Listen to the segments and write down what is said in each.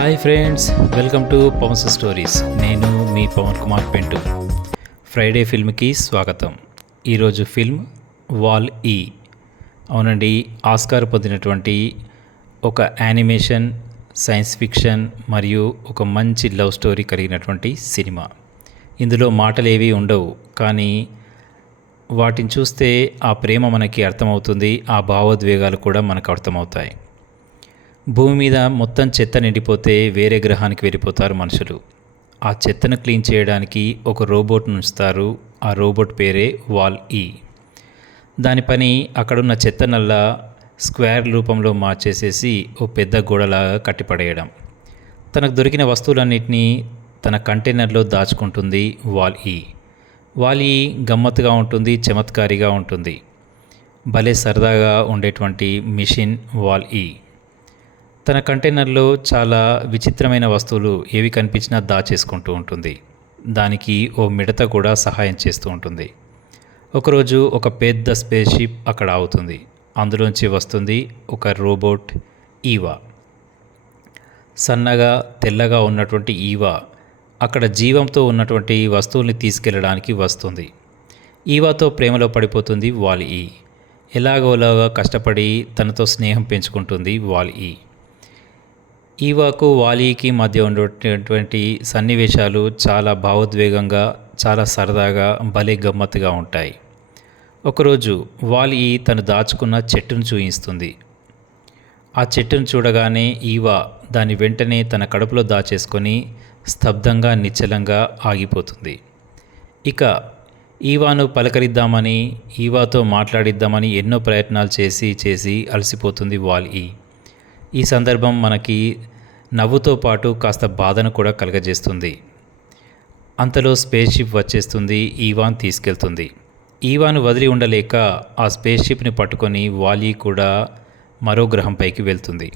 Hi friends welcome to Pavan's stories నేను మీ Pavan Kumar పెంటు. Friday ఫిల్మ్కి స్వాగతం. ఈరోజు ఫిల్మ్ వాల్ ఈ అవునండి ఆస్కార్ పొందినటువంటి ఒక యానిమేషన్ సైన్స్ ఫిక్షన్ మరియు ఒక మంచి లవ్ స్టోరీ కలిగినటువంటి సినిమా ఇందులో మాటలు ఏవి ఉండవు కానీ వాటిని చూస్తే ఆ ప్రేమ మనకి అర్థమవుతుంది ఆ భావోద్వేగాలు కూడా మనకు అర్థమవుతాయి. భూమి మీద మొత్తం చెత్త నిండిపోతే వేరే గ్రహానికి వెళ్ళిపోతారు మనుషులు. ఆ చెత్తను క్లీన్ చేయడానికి ఒక రోబోట్ను ఉంచుతారు. ఆ రోబోట్ పేరే వాల్ ఈ. దాని పని అక్కడున్న చెత్తనల్లా స్క్వేర్ రూపంలో మార్చేసేసి ఓ పెద్ద గోడలాగా కట్టిపడేయడం. తనకు దొరికిన వస్తువులన్నింటినీ తన కంటైనర్లో దాచుకుంటుంది వాల్ ఈ. వాల్ ఈ గమ్మత్తుగా ఉంటుంది చమత్కారిగా ఉంటుంది. భలే సరదాగా ఉండేటువంటి మిషన్ వాల్ ఈ. తన కంటైనర్లో చాలా విచిత్రమైన వస్తువులు ఏవి కనిపించినా దాచేసుకుంటూ ఉంటుంది. దానికి ఓ మిడత కూడా సహాయం చేస్తూ ఉంటుంది. ఒకరోజు ఒక పెద్ద స్పేస్ షిప్ అక్కడ ఆగుతుంది. అందులోంచి వస్తుంది ఒక రోబోట్ ఈవా. సన్నగా తెల్లగా ఉన్నటువంటి ఈవా అక్కడ జీవంతో ఉన్నటువంటి వస్తువుల్ని తీసుకెళ్ళడానికి వస్తుంది. ఈవాతో ప్రేమలో పడిపోతుంది వాల్ ఈ ఎలాగోలాగా కష్టపడి తనతో స్నేహం పెంచుకుంటుంది వాల్ ఈ ఈవాకు వాలీకి మధ్య ఉండేటువంటి సన్నివేశాలు చాలా భావోద్వేగంగా చాలా సరదాగా భలే గమ్మత్తుగా ఉంటాయి. ఒకరోజు వాలీ తను దాచుకున్న చెట్టును చూయిస్తుంది. ఆ చెట్టును చూడగానే ఈవా దాని వెంటనే తన కడుపులో దాచేసుకొని స్తబ్దంగా నిశ్చలంగా ఆగిపోతుంది. ఇక ఈవాను పలకరిద్దామని ఈవాతో మాట్లాడిద్దామని ఎన్నో ప్రయత్నాలు చేసి చేసి అలసిపోతుంది వాల్. ఈ ఈ సందర్భం మనకి నవ్వుతో పాటు కాస్త బాధను కూడా కలగజేస్తుంది. అంతలో స్పేస్ షిప్ వచ్చేస్తుంది ఈవాన్ తీసుకెళ్తుంది. ఈవాను వదిలి ఉండలేక ఆ స్పేస్ షిప్ని పట్టుకొని వాలీ కూడా మరో గ్రహంపైకి వెళ్తుంది.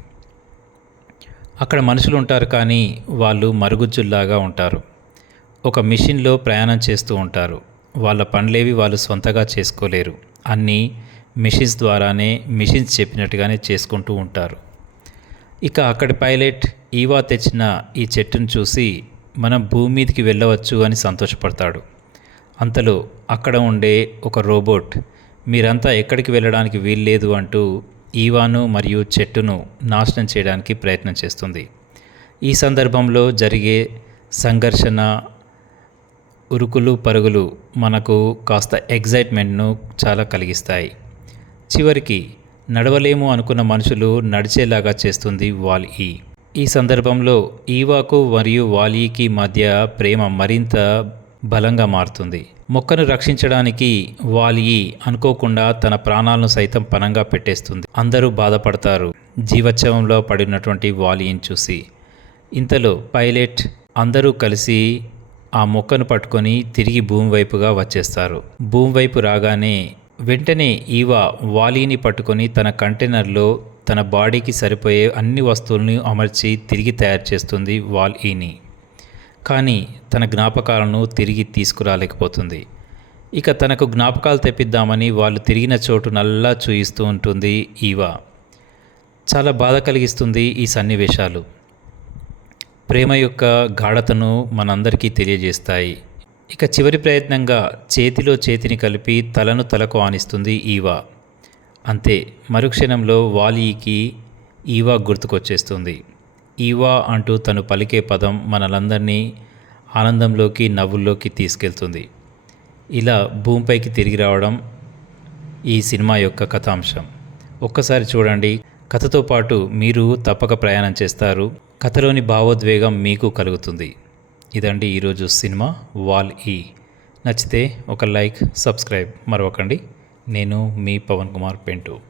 అక్కడ మనుషులు ఉంటారు కానీ వాళ్ళు మరుగుజ్జుల్లాగా ఉంటారు. ఒక మిషన్లో ప్రయాణం చేస్తూ ఉంటారు. వాళ్ళ పనులేవి వాళ్ళు సొంతగా చేసుకోలేరు. అన్నీ మిషన్స్ ద్వారానే మిషన్స్ చెప్పినట్టుగానే చేసుకుంటూ ఉంటారు. ఇక అక్కడి పైలట్ ఈవా తెచ్చిన ఈ చెట్టును చూసి మనం భూమి మీదకి వెళ్ళవచ్చు అని సంతోషపడతాడు. అంతలో అక్కడ ఉండే ఒక రోబోట్ మీరంతా ఎక్కడికి వెళ్ళడానికి వీల్లేదు అంటూ ఈవాను మరియు చెట్టును నాశనం చేయడానికి ప్రయత్నం చేస్తుంది. ఈ సందర్భంలో జరిగే సంఘర్షణ ఉరుకులు పరుగులు మనకు కాస్త ఎగ్జైట్మెంట్ను చాలా కలిగిస్తాయి. చివరికి నడవలేము అనుకున్న మనుషులు నడిచేలాగా చేస్తుంది వాల్ ఈ ఈ సందర్భంలో ఈవాకు మరియు వాలీకి మధ్య ప్రేమ మరింత బలంగా మారుతుంది. మొక్కను రక్షించడానికి వాలియి అనుకోకుండా తన ప్రాణాలను సైతం పనంగా పెట్టేస్తుంది. అందరూ బాధపడతారు. జీవోత్సవంలో పడినటువంటి వాలిని చూసి. ఇంతలో పైలట్ అందరూ కలిసి ఆ మొక్కను పట్టుకొని తిరిగి భూమి వైపుగా వచ్చేస్తారు. భూమి వైపు రాగానే వెంటనే ఈవా వాలీని పట్టుకొని తన కంటైనర్లో తన బాడీకి సరిపోయే అన్ని వస్తువులను అమర్చి తిరిగి తయారు చేస్తుంది వాల్ ఈని. కానీ తన జ్ఞాపకాలను తిరిగి తీసుకురాలేకపోతుంది. ఇక తనకు జ్ఞాపకాలు తెప్పిద్దామని వాళ్ళు తిరిగిన చోటు నల్లా చూయిస్తూ ఉంటుంది ఈవా. చాలా బాధ కలిగిస్తుంది ఈ సన్నివేశాలు. ప్రేమ యొక్క గాఢతను మనందరికీ తెలియజేస్తాయి. ఇక చివరి ప్రయత్నంగా చేతిలో చేతిని కలిపి తలను తలకు ఆనిస్తుంది ఈవా. అంతే మరుక్షణంలో వాలీకి ఈవా గుర్తుకొచ్చేస్తుంది. ఈవా అంటూ తను పలికే పదం మనలందరినీ ఆనందంలోకి నవ్వుల్లోకి తీసుకెళ్తుంది. ఇలా భూమిపైకి తిరిగి రావడం ఈ సినిమా యొక్క కథాంశం. ఒక్కసారి చూడండి. కథతో పాటు మీరు తప్పక ప్రయాణం చేస్తారు. కథలోని భావోద్వేగం మీకు కలుగుతుంది. ఇదండి ఈరోజు సినిమా వాల్ ఈ. నచ్చితే ఒక లైక్ సబ్స్క్రైబ్ మరొకండి. నేను మీ పవన్ కుమార్ పెంటు.